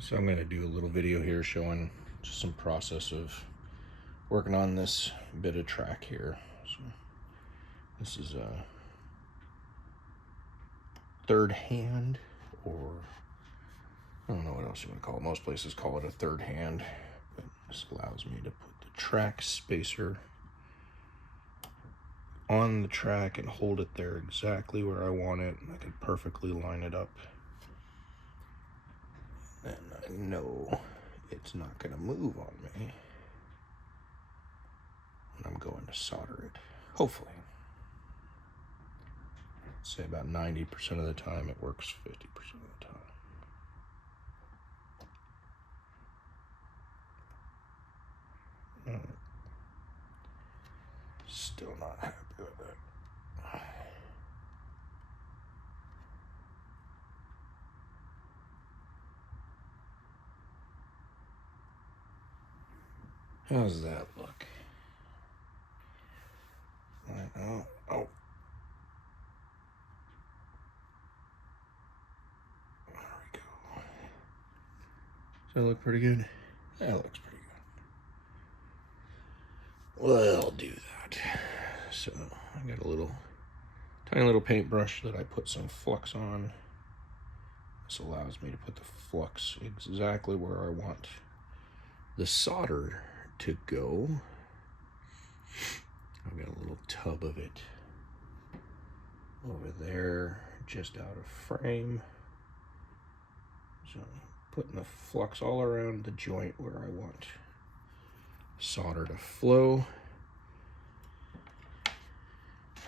So I'm going to do a little video here showing just some process of working on this bit of track here. So this is a third hand, or I don't know what else you want to call it. Most places call it a third hand, but this allows me to put the track spacer on the track and hold it there exactly where I want it. I can perfectly line it up. And I know it's not going to move on me when I'm going to solder it. Hopefully. I'd say about 90% of the time it works 50% of the time. Alright. Still not happy with it. How's that look? Oh. There we go. Does that look pretty good? That looks pretty good. Well, I'll do that. So I got a tiny little paintbrush that I put some flux on. This allows me to put the flux exactly where I want the solder to go. I've got a little tub of it over there, just out of frame. So I'm putting the flux all around the joint where I want solder to flow.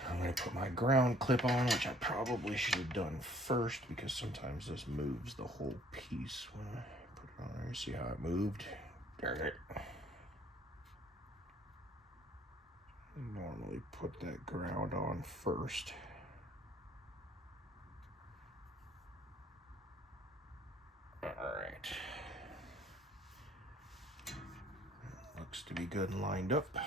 I'm going to put my ground clip on, which I probably should have done first because sometimes this moves the whole piece when I put it on there. See how it moved? Darn it. Normally put that ground on first. Alright. Looks to be good and lined up.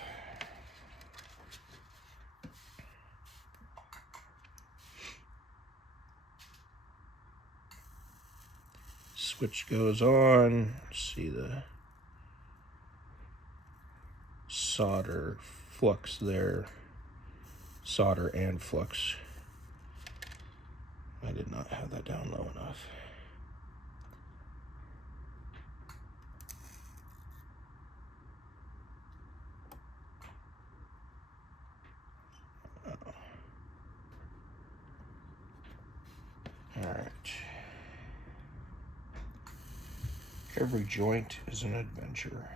Switch goes on. See the solder flux there. Solder and flux. I did not have that down low enough. All right. Every joint is an adventure.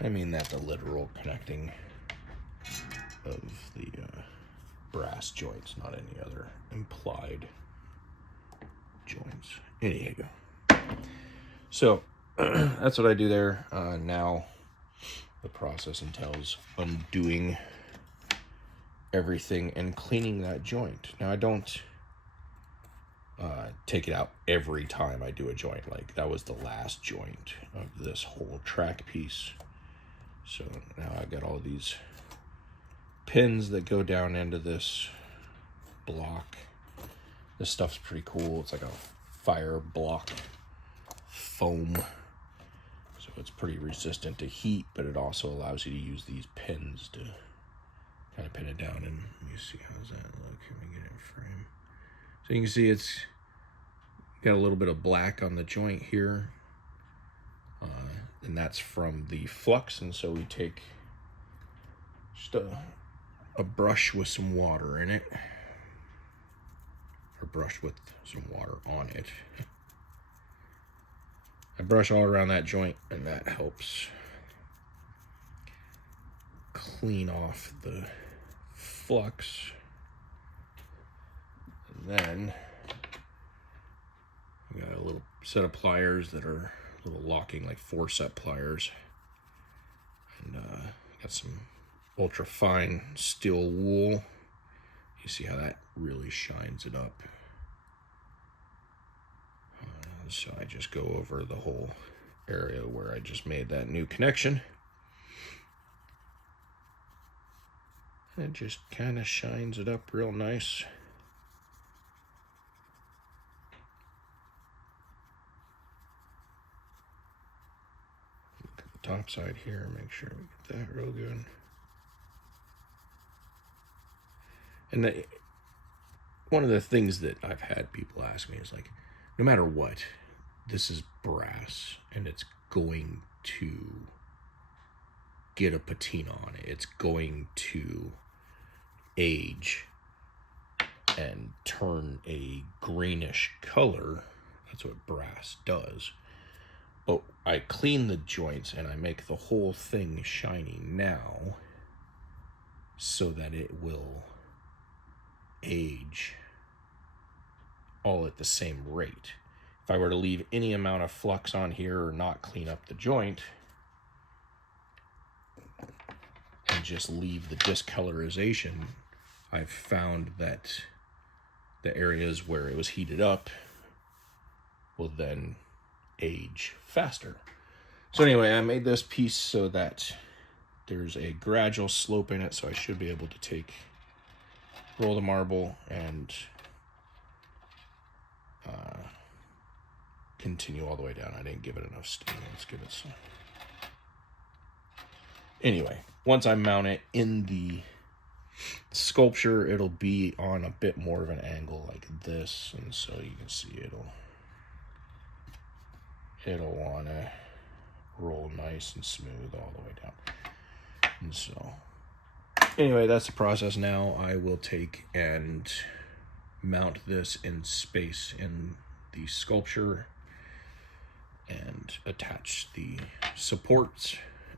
I mean that the literal connecting of the brass joints, not any other implied joints. Anywho. So that's what I do there. Now the process entails undoing everything and cleaning that joint. Now I don't take it out every time I do a joint. Like that was the last joint of this whole track piece. So now I've got all these pins that go down into this block. This stuff's pretty cool. It's like a fire block foam. So it's pretty resistant to heat, but it also allows you to use these pins to kind of pin it down. And let me see, how's that look? Can we get it in frame? So you can see it's got a little bit of black on the joint here. And that's from the flux. And so we take just a brush with some water in it. Or brush with some water on it. I brush all around that joint, and that helps clean off the flux. And then we got a little set of pliers that are a little locking, like forceps pliers. And got some ultra fine steel wool. You see how that really shines it up. So I just go over the whole area where I just made that new connection. It just kind of shines it up real nice. Look at the top side here, make sure we get that real good. And one of the things that I've had people ask me is like, no matter what, this is brass and it's going to get a patina on it. It's going to age and turn a greenish color. That's what brass does. But I clean the joints and I make the whole thing shiny now so that it will age all at the same rate. If I were to leave any amount of flux on here or not clean up the joint and just leave the discolorization, I've found that the areas where it was heated up will then age faster. So anyway, I made this piece so that there's a gradual slope in it, so I should be able to roll the marble and continue all the way down. I didn't give it enough steam. Let's give it some. Anyway, once I mount it in the sculpture, it'll be on a bit more of an angle like this, and so you can see it'll want to roll nice and smooth all the way down. And so anyway, that's the process. Now I will take and mount this in space in the sculpture and attach the supports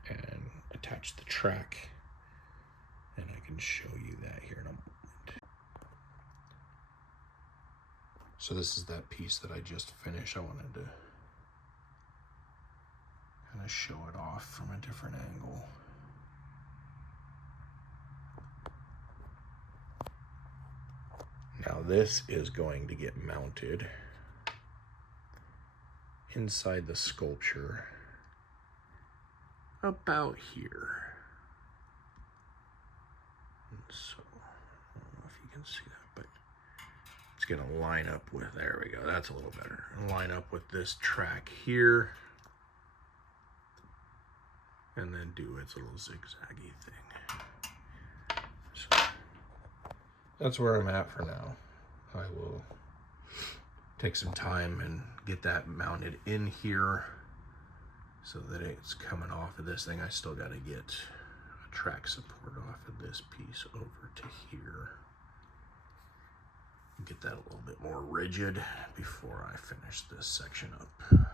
and attach the track, and I can show you that here in a moment. So this is that piece that I just finished. I wanted to kind of show it off from a different angle. Now this is going to get mounted inside the sculpture about here. And so, I don't know if you can see that, but it's gonna line up with, there we go, that's a little better. Line up with this track here, and then do its little zigzaggy thing. So, that's where I'm at for now. I will take some time and get that mounted in here so that it's coming off of this thing. I still got to get a track support off of this piece over to here. Get that a little bit more rigid before I finish this section up.